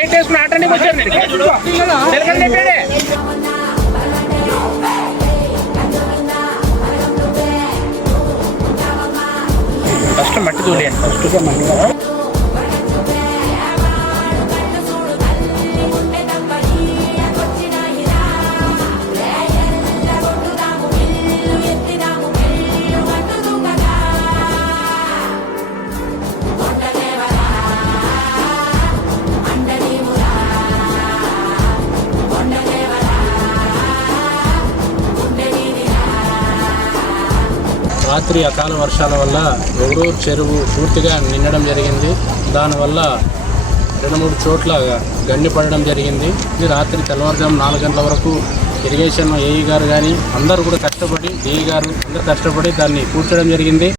Point వేసుకుని ఆటండి వచ్చారు first మట్టి తోలేయండి ఫస్ట్గా మట్టి రాత్రి అకాల వర్షాల వల్ల ఒగరూరు చెరువు పూర్తిగా నిండడం జరిగింది. దానివల్ల 2-3 చోట్ల గండి పడడం జరిగింది. ఇది రాత్రి తెల్లవారుజాము 4 గంటల వరకు ఇరిగేషన్ ఏఈ గారు కానీ అందరూ కూడా కష్టపడి డిఈ గారు అందరూ కష్టపడి దాన్ని పూడ్చడం జరిగింది.